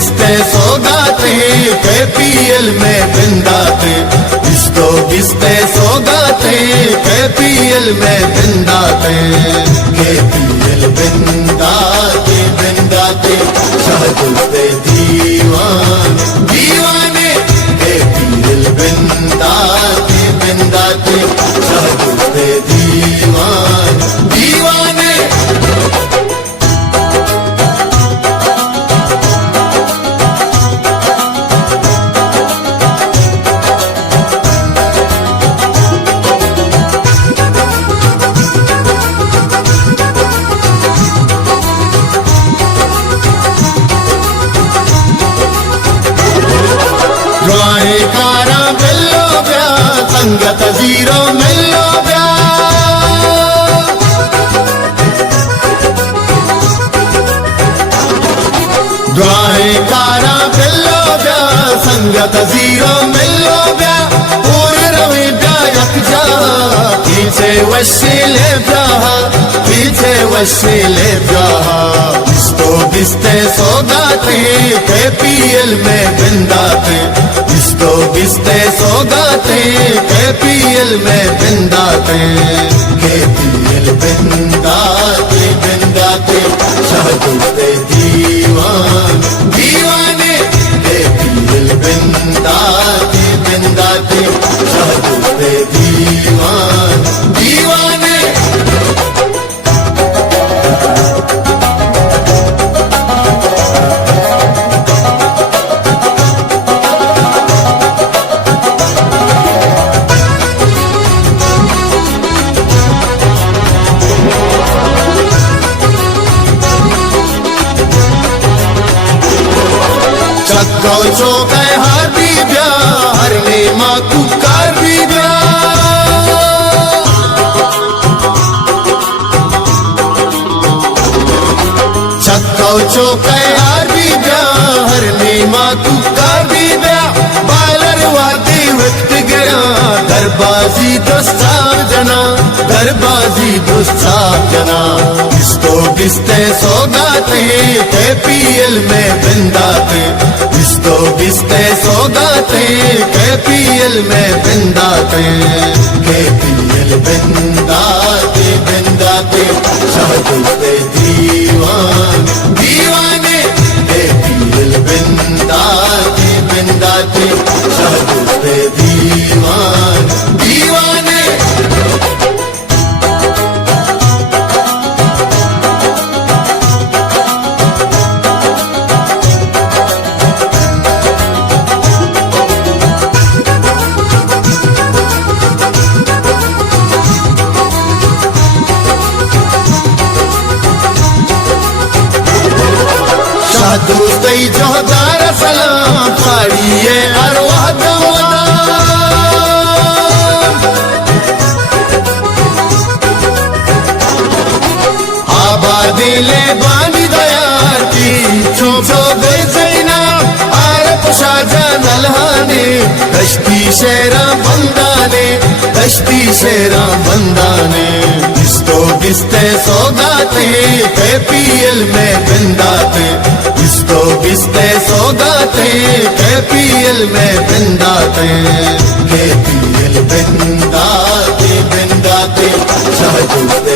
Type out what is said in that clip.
बिस्ते सौगाते KPL में बिंदाते, इसको बिस्ते सौगाते KPL में बिंदाते, KPL बिंदाते बिंदाते शाहदुस्ते दीवान दीवाने, KPL बिंदाते बिंदाते शाहदुस्ते दीवान दीवाने। दुआए कारा मिलो ब्या संगत जीरो मिलो ब्या, दुआए कारा मिलो ब्या संगत जीरो मिलो ब्या, पूरे रवे ब्या यकजा पीछे वसीले ब्या, पीछे वसीले ब्या, इसको बिस्ते सौगाते KPL में बिंदाते, इसको बिस्ते सौगाते KPL में बिंदाते, KPL बिंदाते बिंदाते शाहदुस्ते दीवान दीवाने, KPL बिंदाते बिंदाते शाहदुस्ते दीवान दीवाने। चक्को चौके हाथी ब्या हर में माँ कुकार भी ब्या, चक्को चौके हाथी ब्या हर में माँ कुकार भी ब्या, बालर वादी वक्त गया दरबाजी दोस्तार जना, दरबाजी दोस्तार जना, इसको बिस्ते सौगाते KPL में बिंदाते, इसको बिस्ते सौगाते KPL में बिंदाते, KPL बिंदाते बिंदाते शाहदुस्ते दीवान दीवाने, KPL बिंदाते बिंदाते शाहदुस्ते दीवान दीवाने। शाहदुस्ते जोहदार सलाम साड़िए अरवाह आबादी ले बानी दयार की चो गई सैना आरब शाहजहां नल्हाने, कश्ती शेरा बंदाने, कश्ती शेरा बंदाने, इसको बिस्ते सौगाते KPL में बिंदाते, इसको बिस्ते सौगाते KPL में बिंदाते, KPL बिंदाते बिंदाते शाहदुस्ते